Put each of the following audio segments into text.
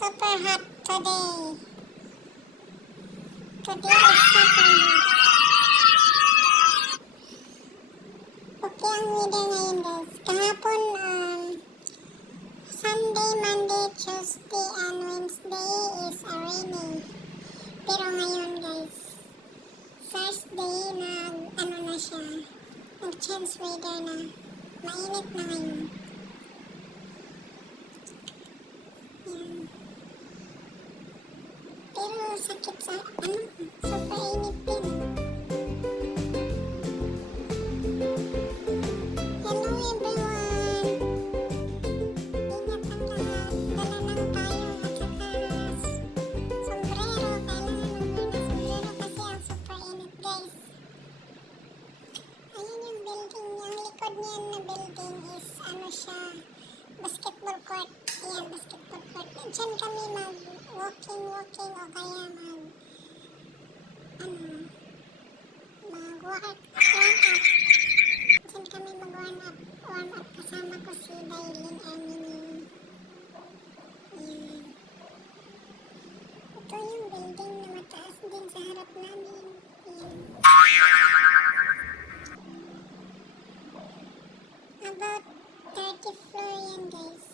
Super hot today. Today is super hot. Okay ang weather ngayon guys. Kahapon, Sunday, Monday, Tuesday, and Wednesday is raining. Pero ngayon guys, Thursday na siya. Nag-change weather na. Mainit na ngayon. Yan. Pero sakit sa, super init din. Hello everyone! Ingat ang lahat. Dala lang tayo at saka sombrero. Kailangan naman na sombrero kasi ang super init guys. Ayun yung building. Yung likod niyan na building is siya, basketball court. Ayan, basketball court. Diyan kami mag-walking o kaya mag-warm up. Diyan kami warm up. Kasama ko si Dailin Emily. Ayan. Ito yung building na mataas din sa harap namin. Ayan. About 30 floor yan guys.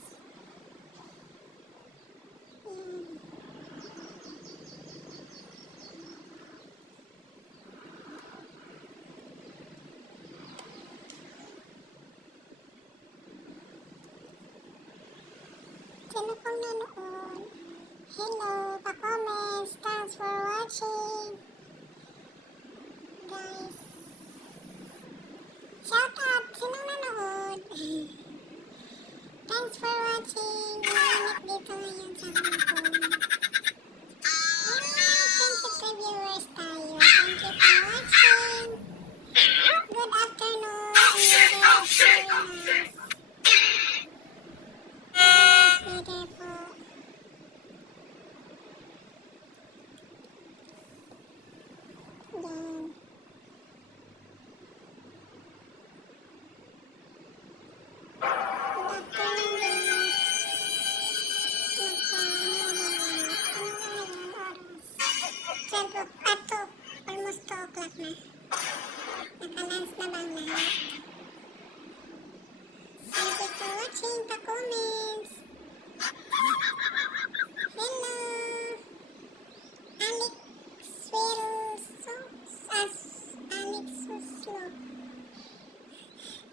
Sino pong nanood? Hello, pa-comments. Thanks for watching. Guys. Shout out! Sino nanood? Thanks for watching. Mainit dito ngayon sa Hong Kong. 23 viewers tayo. Thank you for watching. Good afternoon. Weather po. Yan. Almost 2 o'clock na. Naka-lunch na ba ang lahat? Thank you for watching. Pa-comments. Hello. Alex Suslo.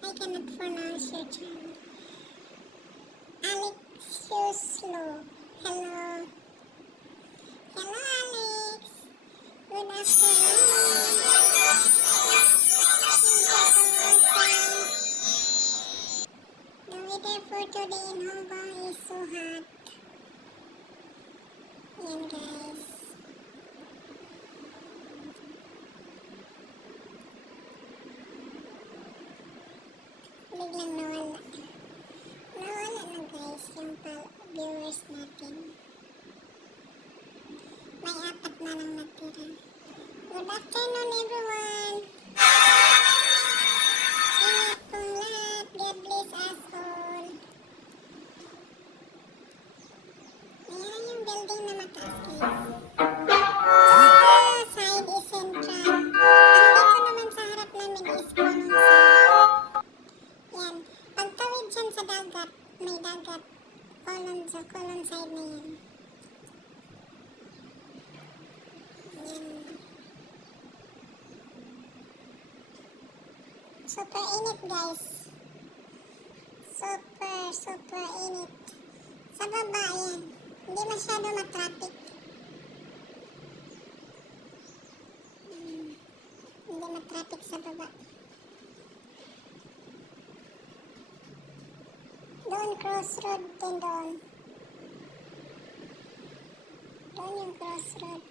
I cannot pronounce your channel. Alex Suslo. Hello. Hello Alex. Good afternoon. The weather for today in Hong Kong is so hot. Yan guys. Biglang nawala. Nawala na guys yung viewers natin. May 4 na lang natira. Good afternoon everyone. Ingat pong lahat. God bless us all. Ayan yung building na mataas guys. Side is central. Ang dito naman sa harap namin is Colon Side. Yan. Pagtawid dyan sa dagat, may dagat. Colon Side na yan. Yan. Super init guys. Super init. Sa baba yan. Hindi masyado matraffic. Hindi matraffic sa baba. Doon crossroad din doon. Doon yung crossroad.